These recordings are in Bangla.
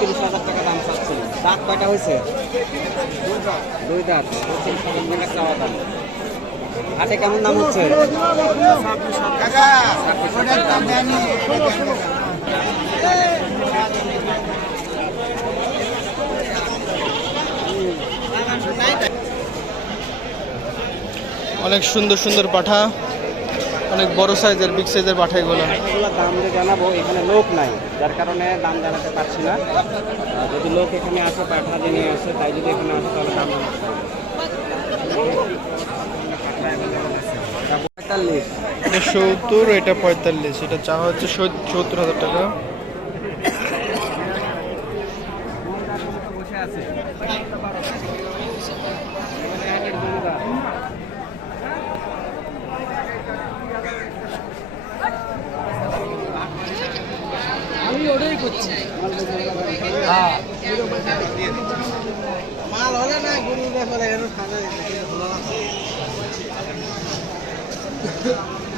তিরিশ হাজার টাকা দাম চাচ্ছেন দাঁত কয়টা হয়েছে? দুই দাঁত। পঁচিশ হাজার টাকা চাওয়া দাম হাটে কেমন দাম হচ্ছে? অনেক সুন্দর সুন্দর পাঠা। অনেক বড় সাইজের বিগ সাইজের পাঠা এগুলো দাম যে জানাব এখানে লোক নাই। যার কারণে দাম জানাতে পারছি না। যদি লোক এখানে আসে পাঠা দিয়ে নিয়ে আসে তাই যদি এখানে আসে তাহলে দাম জানাতে সত্তর এটা পঁয়তাল্লিশ। এটা চা হচ্ছে সত্তর হাজার টাকা। মাল হলে না গরু ব্যাপারে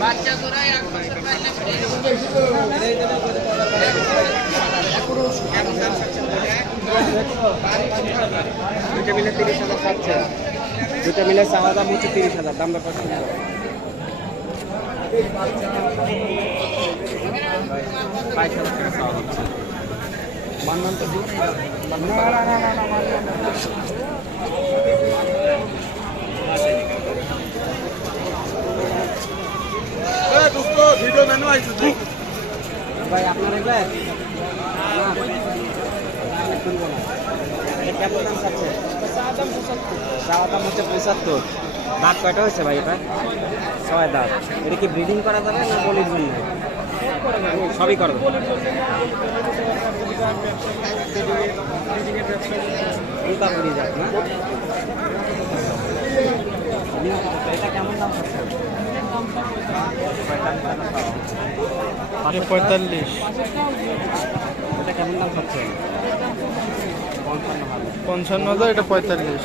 বাচ্চা তোরাই এক বছর পাইলে দুইটা মিলে তিরিশ হাজার পাচ্ছে দুইটা মিলে চাওয়া তিরিশ হাজার, দাম ব্যাপার বাইশ হাজার টাকা চাওয়া হচ্ছে ভাই আপনার কেমন দাঁত কয়টা হয়েছে ভাই এটা ছয় দাঁত এটা কি ব্রিডিং করা যাবে না বলির সবই করবে। পঁয়তাল্লিশ। এটা কেমন দাম পঞ্চান্ন হাজার এটা পঁয়তাল্লিশ।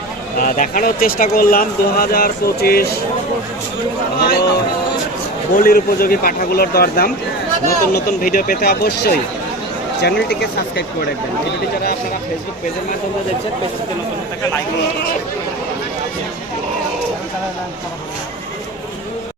দেখানোর চেষ্টা করলাম। দু হাজার পঁচিশ বলির উপযোগী পাঠাগুলোর দরদাম। নতুন নতুন ভিডিও পেতে অবশ্যই চ্যানেলটিকে সাবস্ক্রাইব করে রাখবেন। ভিডিওটি যারা আপনারা ফেসবুক পেজের মাধ্যমে দেখছেন পেজটিতে নতুন নতুন লাইক